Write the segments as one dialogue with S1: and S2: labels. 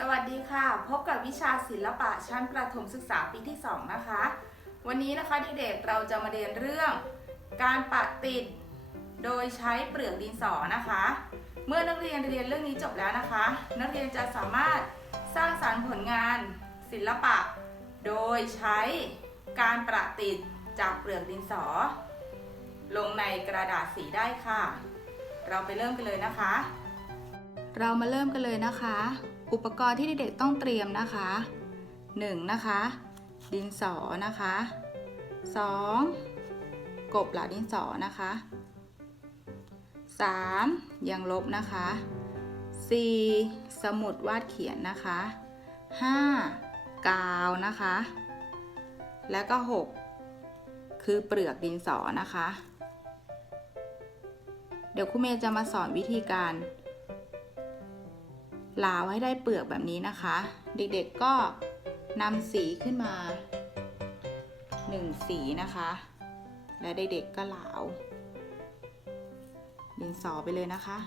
S1: สวัสดีค่ะ พบกับวิชาศิลปะชั้นประถมศึกษาปีที่ 2 นะคะ วันนี้นะคะเด็กๆเราจะมาเรียนเรื่องการปะติดโดยใช้เปลือกดินสอนะคะ เมื่อนักเรียนเรียนเรื่องนี้จบแล้วนะคะ นักเรียนจะสามารถสร้างสรรค์ผลงานศิลปะ โดยใช้การประติดจากเปลือกดินสอ ลงในกระดาษสีได้ค่ะ เราไปเริ่มกันเลยนะคะ เรามาเริ่มกันเลยนะคะ อุปกรณ์ที่เด็กๆต้องเตรียมนะคะ 1. นะคะ ดินสอนะคะ 2. กบหลาดินสอนะคะ 3. ยางลบนะคะ 4. สมุดวาดเขียนนะคะ 5. กาวนะคะ และก็ 6 คือเปลือกดินสอนะคะ เดี๋ยวครูเมย์จะมาสอนวิธีการ ลาวให้ได้เปลือกแบบนี้นะคะ เด็กๆก็นำสีขึ้นมา1สีนะคะ และเด็กๆก็ลาวดินสอไปเลยนะคะ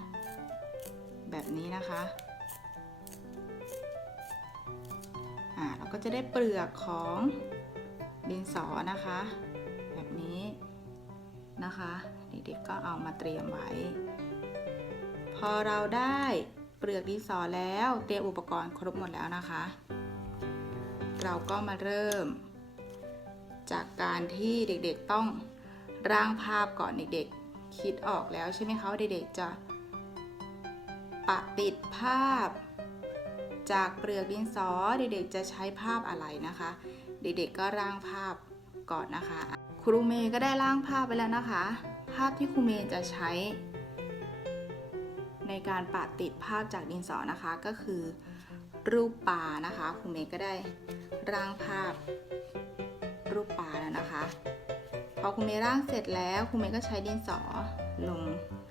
S1: แบบนี้นะคะอ่าเราก็จะได้เปลือกของดินสอนะคะ แบบนี้นะคะ เด็กๆก็เอามาเตรียมไว้ พอเราได้ เปลือกดินสอแล้วเตรียมอุปกรณ์ครบหมดแล้วนะคะ เราก็มาเริ่ม จากการที่เด็กๆต้องร่างภาพก่อนเด็กๆ คิดออกแล้วใช่ไหมคะเด็กๆจะปะติดภาพ จากเปลือกดินสอเด็กๆจะใช้ภาพอะไรนะคะ เด็กๆก็ร่างภาพก่อนนะคะ ครูเมย์ก็ได้ร่างภาพไปแล้วนะคะ ภาพที่ครูเมย์จะใช้ ในการปะติดภาพจากดินสอนะคะก็คือ รูปปลานะคะคุณเมย์ก็ได้ร่างภาพรูปปลาแล้วนะคะ พอคุณเมย์ร่างเสร็จแล้วคุณเมย์ก็ใช้ดินสอลง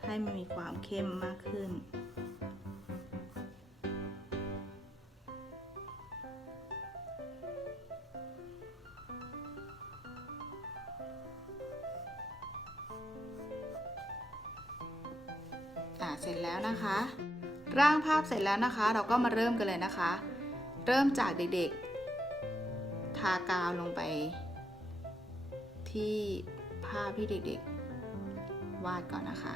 S1: ให้มันมีความเข้มมากขึ้น เสร็จแล้วนะคะ ร่างภาพเสร็จแล้วนะคะ เราก็มาเริ่มกันเลยนะคะ เริ่มจากเด็กๆ ทากาวลงไป ที่ภาพที่เด็กๆ วาดก่อนนะคะ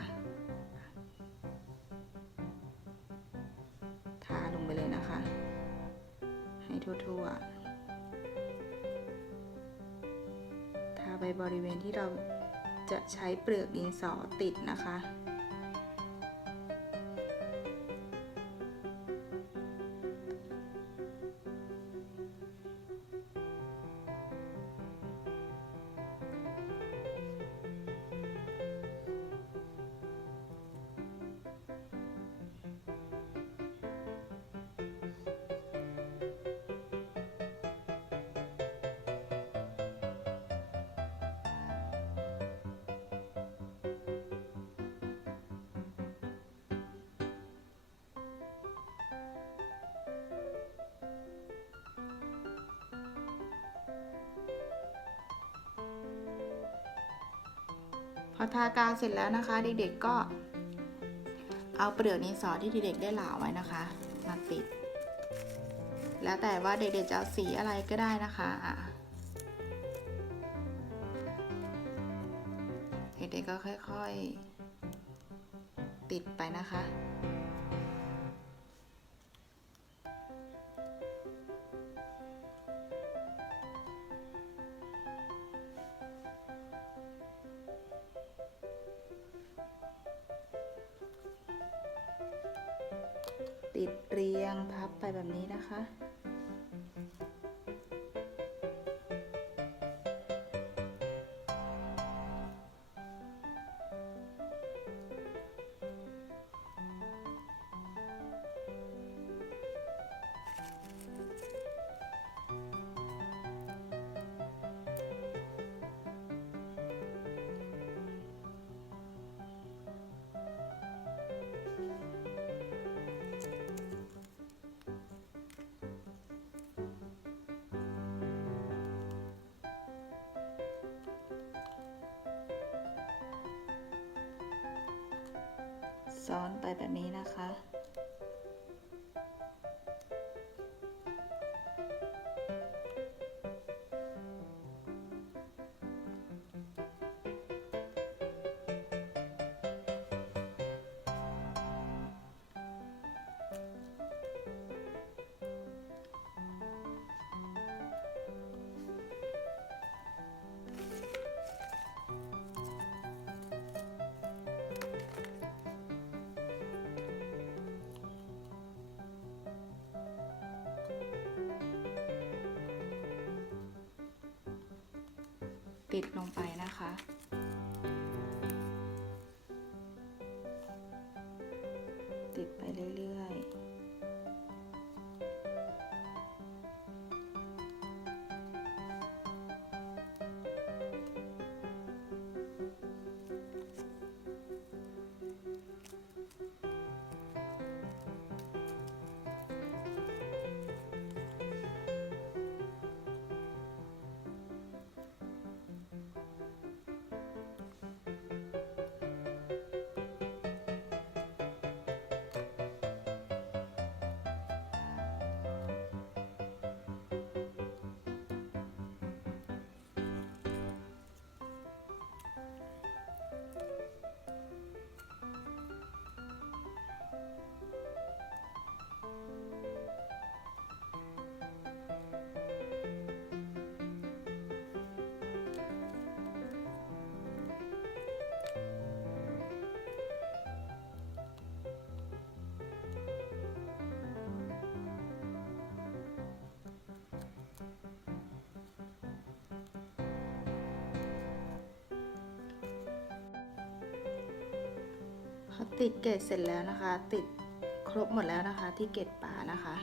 S1: ทาลงไปเลยนะคะ ให้ทั่วๆทาไปบริเวณที่เราจะใช้เปลือกดินสอติดนะคะ อทากาวเสร็จแล้วนะคะ เด็กๆก็เอาเปลือกนินสอที่เด็กๆได้หลาไว้นะคะมาติด แล้วแต่ว่าเด็กๆจะเอาสีอะไรก็ได้นะคะเด็กๆก็ค่อยๆ ติดไปนะคะ พับไปแบบนี้นะคะ ซ้อนไปแบบนี้นะคะ ปิดลงไปนะคะ ติดเกล็ดเสร็จแล้วนะคะ ติดครบหมดแล้วนะคะที่เกล็ดปลานะคะ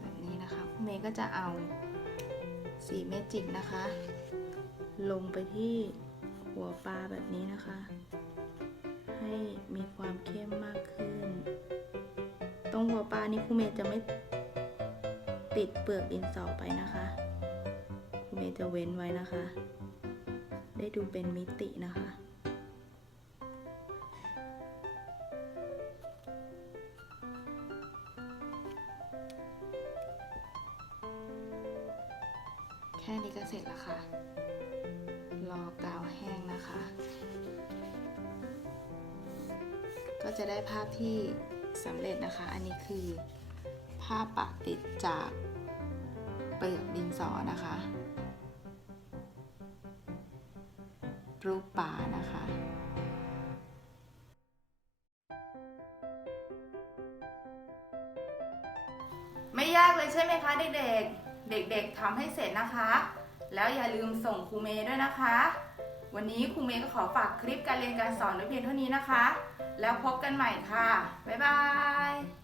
S1: แบบนี้นะคะคุณเมย์ก็จะเอาสีเมจิกนะคะ ลงไปที่หัวปลาแบบนี้นะคะ ให้มีความเข้มมากขึ้น ตรงหัวปลานี้คุณเมย์จะไม่ ติดเปลือกดินสอไปนะคะคุณเมย์จะเว้นไว้นะคะ ได้ดูเป็นมิตินะคะแค่นี้ก็เสร็จแล้วค่ะ รอกาวแห้งนะคะ ก็จะได้ภาพที่สำเร็จนะคะ อันนี้คือ ภาพปะติดจากเปลือกดินสอนะคะ รูปป่านะคะไม่ยากเลยใช่ไหมคะเด็กๆ เด็กๆทำให้เสร็จนะคะ แล้วอย่าลืมส่งครูเมย์ด้วยนะคะ วันนี้ครูเมย์ก็ขอฝากคลิปการเรียนการสอนไว้เพียงเท่านี้นะคะ แล้วพบกันใหม่ค่ะ บ๊ายบาย